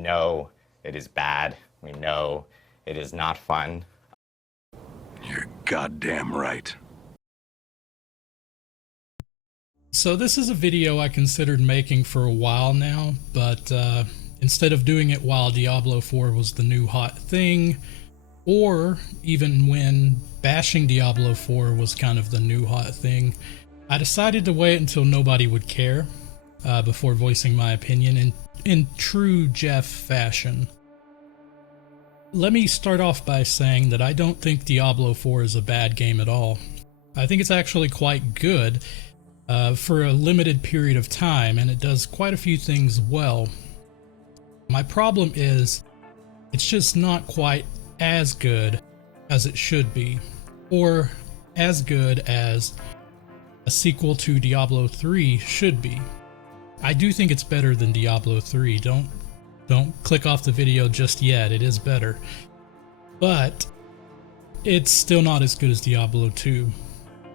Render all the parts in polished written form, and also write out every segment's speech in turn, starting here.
know it is bad. We know it is not fun. You're goddamn right. So this is a video I considered making for a while now, but instead of doing it while Diablo 4 was the new hot thing, or even when bashing Diablo 4 was kind of the new hot thing, I decided to wait until nobody would care before voicing my opinion in true Jeff fashion. Let me start off by saying that I don't think Diablo 4 is a bad game at all. I think it's actually quite good for a limited period of time, and it does quite a few things well. My problem is it's just not quite as good as it should be, or as good as a sequel to Diablo 3 should be. I do think it's better than Diablo 3. Don't click off the video just yet. It is better. But it's still not as good as Diablo 2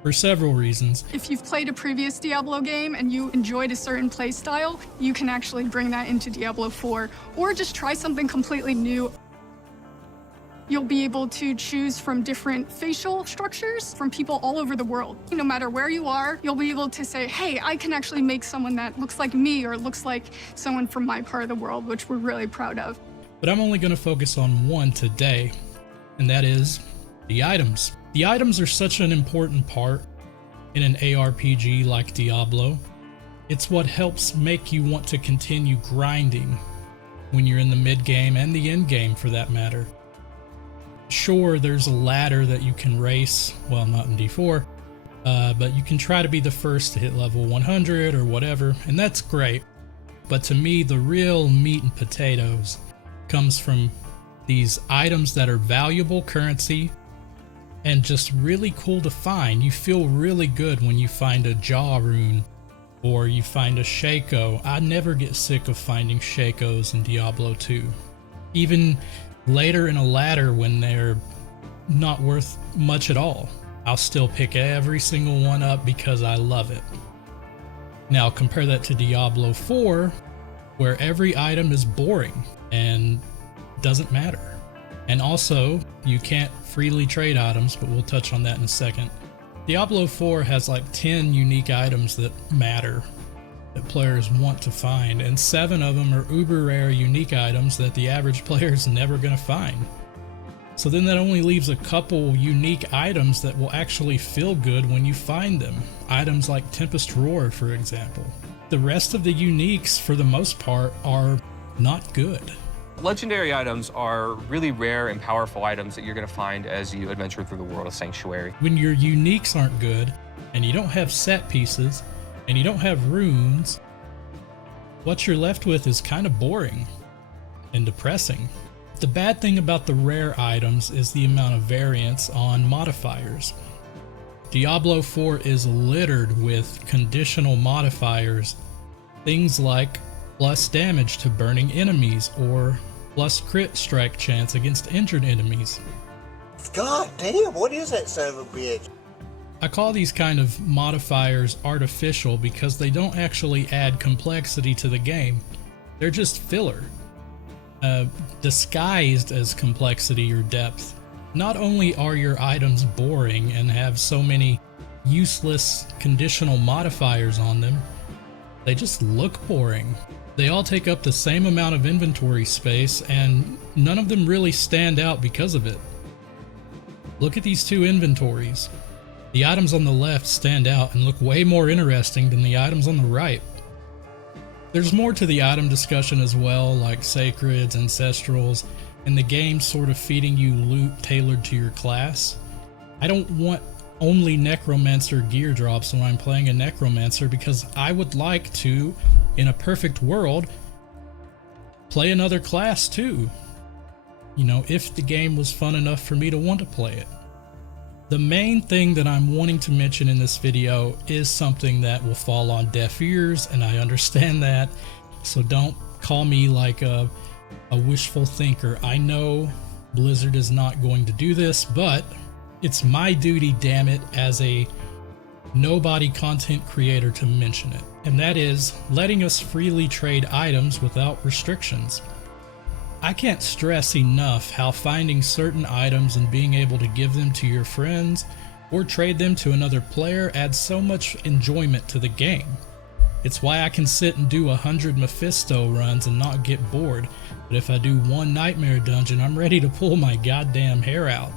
for several reasons. If you've played a previous Diablo game and you enjoyed a certain playstyle, you can actually bring that into Diablo 4, or just try something completely new. You'll be able to choose from different facial structures from people all over the world. No matter where you are, you'll be able to say, hey, I can actually make someone that looks like me or looks like someone from my part of the world, which we're really proud of. But I'm only going to focus on one today, and that is the items. The items are such an important part in an ARPG like Diablo. It's what helps make you want to continue grinding when you're in the mid-game and the end-game for that matter. Sure, there's a ladder that you can race, well, not in D4, but you can try to be the first to hit level 100 or whatever, and that's great. But to me, the real meat and potatoes comes from these items that are valuable currency and just really cool to find. You feel really good when you find a jaw rune or you find a Shaco. I never get sick of finding Shacos in Diablo 2. Even later in a ladder when they're not worth much at all, I'll still pick every single one up because I love it. Now compare that to Diablo 4, where every item is boring and doesn't matter. And also, you can't freely trade items, but we'll touch on that in a second. Diablo 4 has like 10 unique items that matter, that players want to find, and 7 of them are uber rare unique items that the average player is never going to find. So then that only leaves a couple unique items that will actually feel good when you find them. Items like Tempest Roar, for example. The rest of the uniques, for the most part, are not good. Legendary items are really rare and powerful items that you're going to find as you adventure through the world of Sanctuary. When your uniques aren't good, and you don't have set pieces, and you don't have runes, what you're left with is kind of boring and depressing. The bad thing about the rare items is the amount of variance on modifiers. Diablo 4 is littered with conditional modifiers, things like plus damage to burning enemies or plus crit strike chance against injured enemies. God damn, what is that son of a bitch? I call these kind of modifiers artificial because they don't actually add complexity to the game. They're just filler, disguised as complexity or depth. Not only are your items boring and have so many useless conditional modifiers on them, they just look boring. They all take up the same amount of inventory space, and none of them really stand out because of it. Look at these two inventories. The items on the left stand out and look way more interesting than the items on the right. There's more to the item discussion as well, like sacreds, ancestrals, and the game sort of feeding you loot tailored to your class. I don't want only necromancer gear drops when I'm playing a necromancer, because I would like to, in a perfect world, play another class too. You know, if the game was fun enough for me to want to play it. The main thing that I'm wanting to mention in this video is something that will fall on deaf ears, and I understand that, so don't call me like a wishful thinker. I know Blizzard is not going to do this, but it's my duty, damn it, as a nobody content creator to mention it, and that is letting us freely trade items without restrictions. I can't stress enough how finding certain items and being able to give them to your friends or trade them to another player adds so much enjoyment to the game. It's why I can sit and do 100 Mephisto runs and not get bored, but if I do one Nightmare dungeon, I'm ready to pull my goddamn hair out.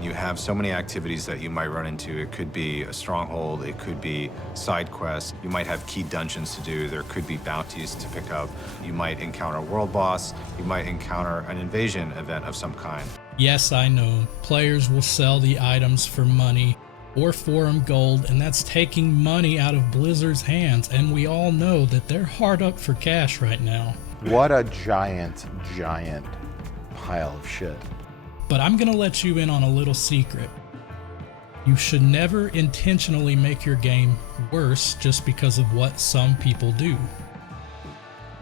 You have so many activities that you might run into. It could be a stronghold, it could be side quests, you might have key dungeons to do, there could be bounties to pick up, you might encounter a world boss, you might encounter an invasion event of some kind. Yes, I know, players will sell the items for money or forum gold, and that's taking money out of Blizzard's hands, and we all know that they're hard up for cash right now. What a giant pile of shit. But I'm gonna let you in on a little secret. You should never intentionally make your game worse just because of what some people do.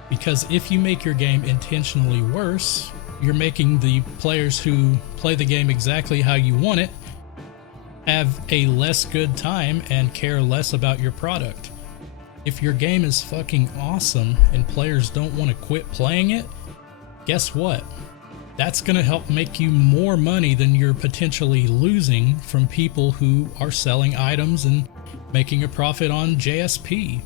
Because if you make your game intentionally worse, you're making the players who play the game exactly how you want it have a less good time and care less about your product. If your game is fucking awesome and players don't want to quit playing it, guess what? That's going to help make you more money than you're potentially losing from people who are selling items and making a profit on JSP.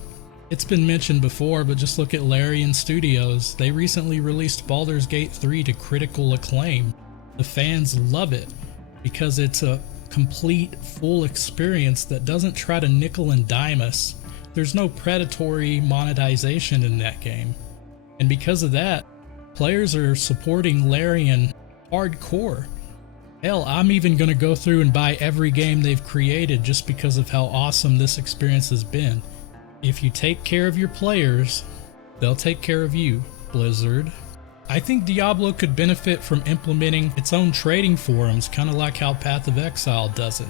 It's been mentioned before, but just look at Larian Studios. They recently released Baldur's Gate 3 to critical acclaim. The fans love it because it's a complete, full experience that doesn't try to nickel and dime us. There's no predatory monetization in that game. And because of that, players are supporting Larian hardcore. Hell, I'm even going to go through and buy every game they've created just because of how awesome this experience has been. If you take care of your players, they'll take care of you, Blizzard. I think Diablo could benefit from implementing its own trading forums, kind of like how Path of Exile does it.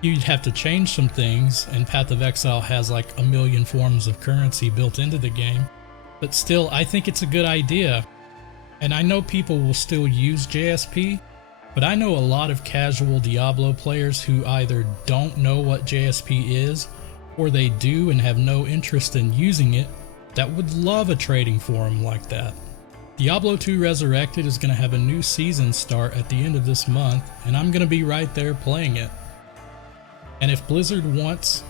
You'd have to change some things, and Path of Exile has like 1 million forms of currency built into the game. But still, I think it's a good idea. And I know people will still use JSP, but I know a lot of casual Diablo players who either don't know what JSP is, or they do and have no interest in using it, that would love a trading forum like that. Diablo 2 Resurrected is going to have a new season start at the end of this month, and I'm going to be right there playing it. And if Blizzard wants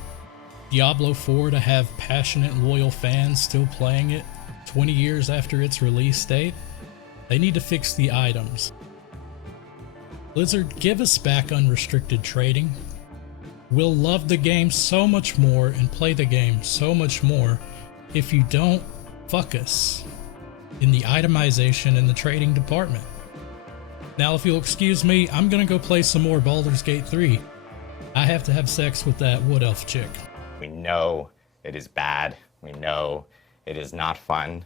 Diablo 4 to have passionate, loyal fans still playing it 20 years after its release date, they need to fix the items. Blizzard, give us back unrestricted trading. We'll love the game so much more and play the game so much more. If you don't, fuck us in the itemization and the trading department. Now, if you'll excuse me, I'm gonna go play some more Baldur's Gate 3. I have to have sex with that wood elf chick. We know it is bad. We know it is not fun.